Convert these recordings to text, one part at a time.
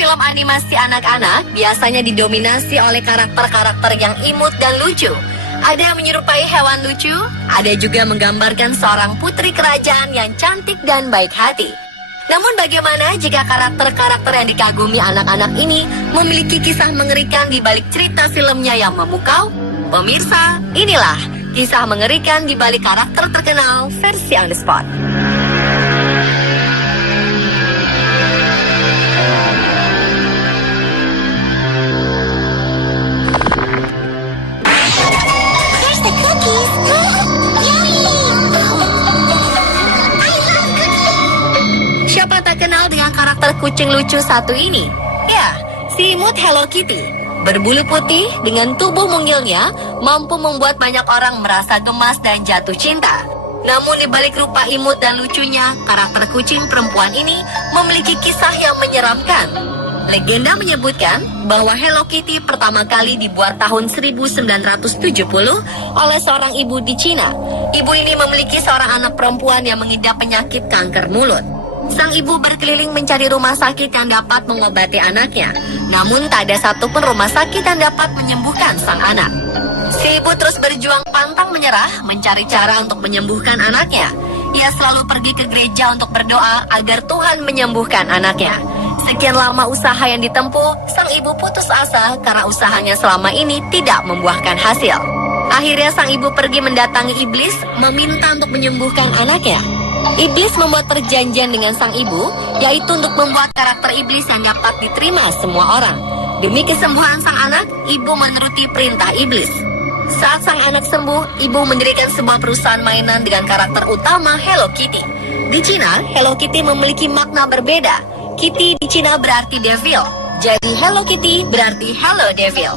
film animasi anak-anak biasanya didominasi oleh karakter-karakter yang imut dan lucu. Ada yang menyerupai hewan lucu, ada juga menggambarkan seorang putri kerajaan yang cantik dan baik hati. Namun bagaimana jika karakter-karakter yang dikagumi anak-anak ini memiliki kisah mengerikan di balik cerita filmnya yang memukau? Pemirsa, inilah kisah mengerikan di balik karakter terkenal versi On The Spot. Siapa tak kenal dengan karakter kucing lucu satu ini? Ya, si imut Hello Kitty. Berbulu putih dengan tubuh mungilnya mampu membuat banyak orang merasa gemas dan jatuh cinta. Namun di balik rupa imut dan lucunya, karakter kucing perempuan ini memiliki kisah yang menyeramkan. Legenda menyebutkan bahwa Hello Kitty pertama kali dibuat tahun 1970 oleh seorang ibu di Cina. Ibu ini memiliki seorang anak perempuan yang mengidap penyakit kanker mulut. Sang ibu berkeliling mencari rumah sakit yang dapat mengobati anaknya. Namun tak ada satupun rumah sakit yang dapat menyembuhkan sang anak. Si ibu terus berjuang pantang menyerah mencari cara untuk menyembuhkan anaknya. Ia selalu pergi ke gereja untuk berdoa agar Tuhan menyembuhkan anaknya. Sekian lama usaha yang ditempuh, sang ibu putus asa karena usahanya selama ini tidak membuahkan hasil. Akhirnya sang ibu pergi mendatangi iblis meminta untuk menyembuhkan anaknya. Iblis membuat perjanjian dengan sang ibu, yaitu untuk membuat karakter iblis yang dapat diterima semua orang. Demi kesembuhan sang anak, ibu menuruti perintah iblis. Saat sang anak sembuh, ibu mendirikan sebuah perusahaan mainan dengan karakter utama Hello Kitty. Di Cina, Hello Kitty memiliki makna berbeda. Kitty di Cina berarti devil, jadi Hello Kitty berarti Hello Devil.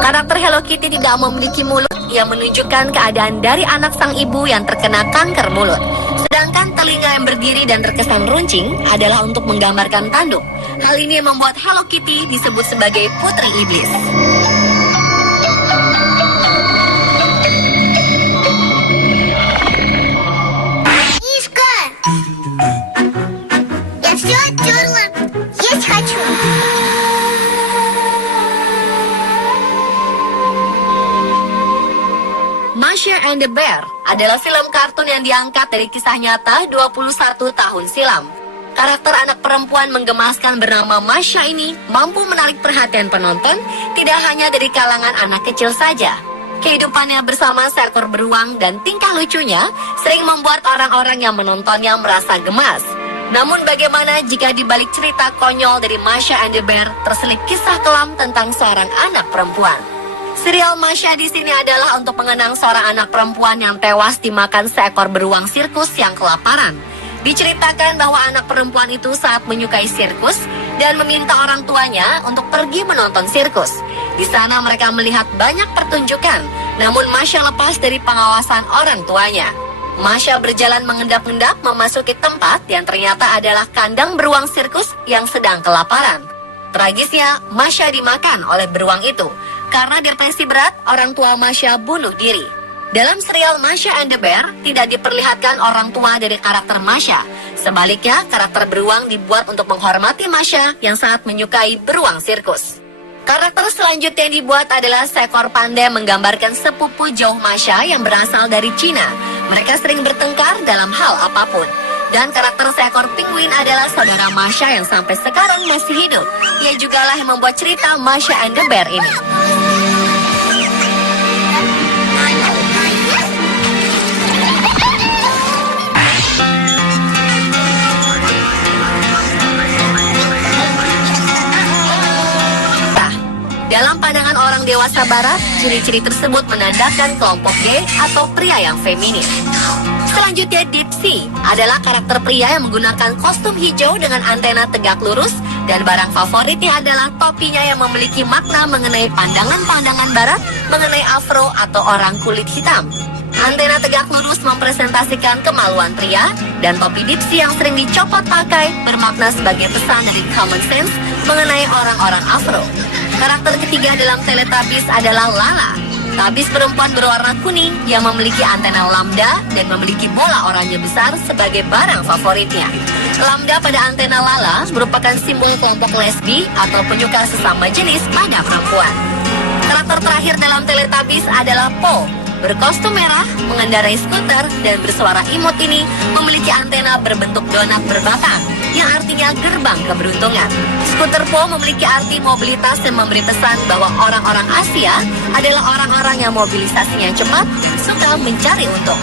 Karakter Hello Kitty tidak memiliki mulut yang menunjukkan keadaan dari anak sang ibu yang terkena kanker mulut. Sedangkan telinga yang berdiri dan terkesan runcing adalah untuk menggambarkan tanduk. Hal ini membuat Hello Kitty disebut sebagai putri iblis. Мишка! Я все оттерла. Есть хочу. Masha and the Bear adalah film kartun yang diangkat dari kisah nyata 21 tahun silam. Karakter anak perempuan menggemaskan bernama Masha ini mampu menarik perhatian penonton tidak hanya dari kalangan anak kecil saja. Kehidupannya bersama seekor beruang dan tingkah lucunya sering membuat orang-orang yang menontonnya merasa gemas. Namun bagaimana jika di balik cerita konyol dari Masha and the Bear terselip kisah kelam tentang seorang anak perempuan? Serial Masha di sini adalah untuk mengenang seorang anak perempuan yang tewas dimakan seekor beruang sirkus yang kelaparan. Diceritakan bahwa anak perempuan itu saat menyukai sirkus dan meminta orang tuanya untuk pergi menonton sirkus. Di sana mereka melihat banyak pertunjukan, namun Masha lepas dari pengawasan orang tuanya. Masha berjalan mengendap-endap memasuki tempat yang ternyata adalah kandang beruang sirkus yang sedang kelaparan. Tragisnya, Masha dimakan oleh beruang itu. Karena depresi berat, orang tua Masha bunuh diri. Dalam serial Masha and the Bear, tidak diperlihatkan orang tua dari karakter Masha. Sebaliknya, karakter beruang dibuat untuk menghormati Masha yang sangat menyukai beruang sirkus. Karakter selanjutnya yang dibuat adalah seekor panda menggambarkan sepupu jauh Masha yang berasal dari Cina. Mereka sering bertengkar dalam hal apapun. Dan karakter seekor penguin adalah saudara Masha yang sampai sekarang masih hidup. Ia jugalah yang membuat cerita Masha and the Bear ini. Dalam pandangan orang dewasa barat, ciri-ciri tersebut menandakan kelompok gay atau pria yang feminis. Selanjutnya, Dipsy adalah karakter pria yang menggunakan kostum hijau dengan antena tegak lurus dan barang favoritnya adalah topinya yang memiliki makna mengenai pandangan-pandangan barat mengenai afro atau orang kulit hitam. Antena tegak lurus mempresentasikan kemaluan pria dan topi Dipsy yang sering dicopot pakai bermakna sebagai pesan dari common sense mengenai orang-orang afro. Karakter ketiga dalam Teletubbies adalah Lala. Tabis perempuan berwarna kuning yang memiliki antena lambda dan memiliki bola oranye besar sebagai barang favoritnya. Lambda pada antena Lala merupakan simbol kelompok lesbi atau penyuka sesama jenis pada perempuan. Karakter terakhir dalam Teletubbies adalah Po. Berkostum merah, mengendarai skuter, dan bersuara imut ini memiliki antena berbentuk donat berbatang, yang artinya gerbang keberuntungan. Skuter Po memiliki arti mobilitas dan memberi pesan bahwa orang-orang Asia adalah orang-orang yang mobilisasinya cepat dan suka mencari untung.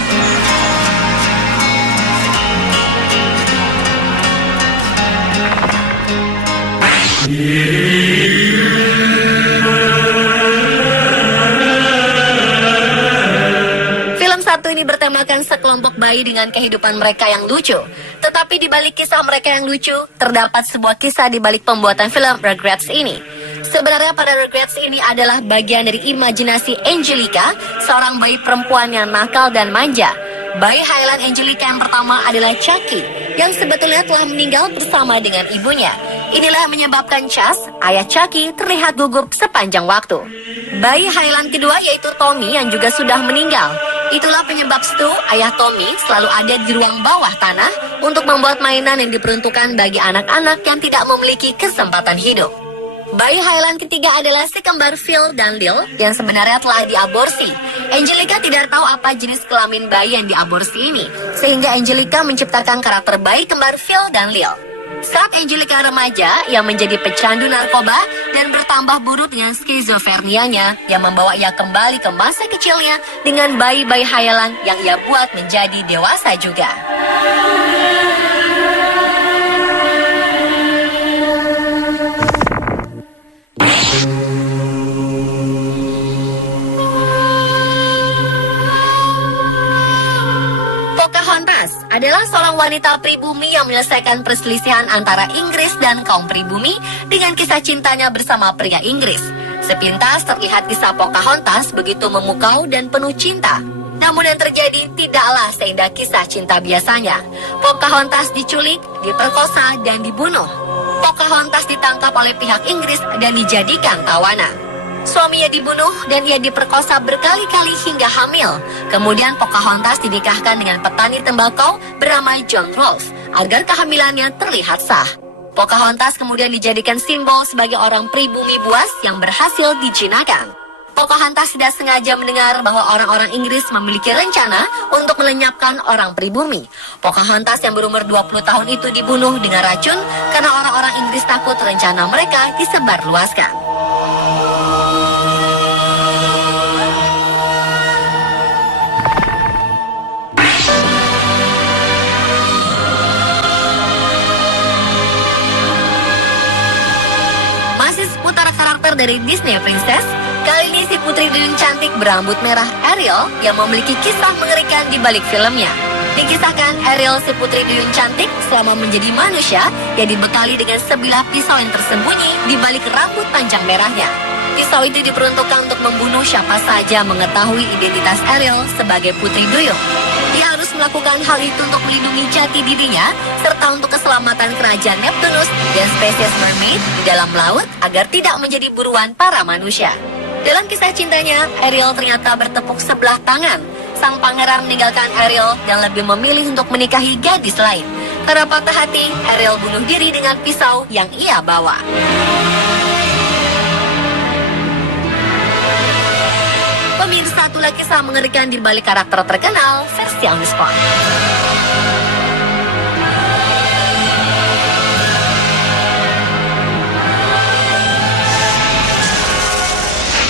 Satu ini bertemakan sekelompok bayi dengan kehidupan mereka yang lucu. Tetapi di balik kisah mereka yang lucu, terdapat sebuah kisah di balik pembuatan film Rugrats ini. Sebenarnya pada Rugrats ini adalah bagian dari imajinasi Angelica, seorang bayi perempuan yang nakal dan manja. Bayi Highland Angelica yang pertama adalah Chucky, yang sebetulnya telah meninggal bersama dengan ibunya. Inilah yang menyebabkan Chas, ayah Chucky, terlihat gugup sepanjang waktu. Bayi Highland kedua yaitu Tommy yang juga sudah meninggal. Itulah penyebab Stu, ayah Tommy, selalu ada di ruang bawah tanah untuk membuat mainan yang diperuntukkan bagi anak-anak yang tidak memiliki kesempatan hidup. Bayi Highland ketiga adalah si kembar Phil dan Lil yang sebenarnya telah diaborsi. Angelica tidak tahu apa jenis kelamin bayi yang diaborsi ini, sehingga Angelica menciptakan karakter bayi kembar Phil dan Lil. Saat Angelica remaja, ia menjadi pecandu narkoba dan bertambah buruk dengan skizofrenianya yang membawa ia kembali ke masa kecilnya dengan bayi-bayi Highland yang ia buat menjadi dewasa juga. Pocahontas adalah seorang wanita pribumi yang menyelesaikan perselisihan antara Inggris dan kaum pribumi dengan kisah cintanya bersama pria Inggris. Sepintas terlihat kisah Pocahontas begitu memukau dan penuh cinta. Namun yang terjadi tidaklah seindah kisah cinta biasanya. Pocahontas diculik, diperkosa, dan dibunuh. Pocahontas ditangkap oleh pihak Inggris dan dijadikan tawanan. Suaminya dibunuh dan ia diperkosa berkali-kali hingga hamil. Kemudian Pocahontas dinikahkan dengan petani tembakau bernama John Rolfe agar kehamilannya terlihat sah. Pocahontas kemudian dijadikan simbol sebagai orang pribumi buas yang berhasil dijinakan. Pocahontas tidak sengaja mendengar bahwa orang-orang Inggris memiliki rencana untuk melenyapkan orang pribumi. Pocahontas yang berumur 20 tahun itu dibunuh dengan racun karena orang-orang Inggris takut rencana mereka disebarluaskan. Seputar karakter dari Disney Princess, kali ini si putri duyung cantik berambut merah Ariel yang memiliki kisah mengerikan di balik filmnya. Dikisahkan Ariel si putri duyung cantik selama menjadi manusia yang dibekali dengan sebilah pisau yang tersembunyi di balik rambut panjang merahnya. Pisau itu diperuntukkan untuk membunuh siapa saja mengetahui identitas Ariel sebagai putri duyung. Dia harus melakukan hal itu untuk melindungi jati dirinya serta untuk keselamatan kerajaan Neptunus dan spesies mermaid di dalam laut agar tidak menjadi buruan para manusia. Dalam kisah cintanya, Ariel ternyata bertepuk sebelah tangan. Sang pangeran meninggalkan Ariel dan lebih memilih untuk menikahi gadis lain. Karena patah hati, Ariel bunuh diri dengan pisau yang ia bawa. Pemirsa, itulah kisah mengerikan di balik karakter terkenal versi on the spot.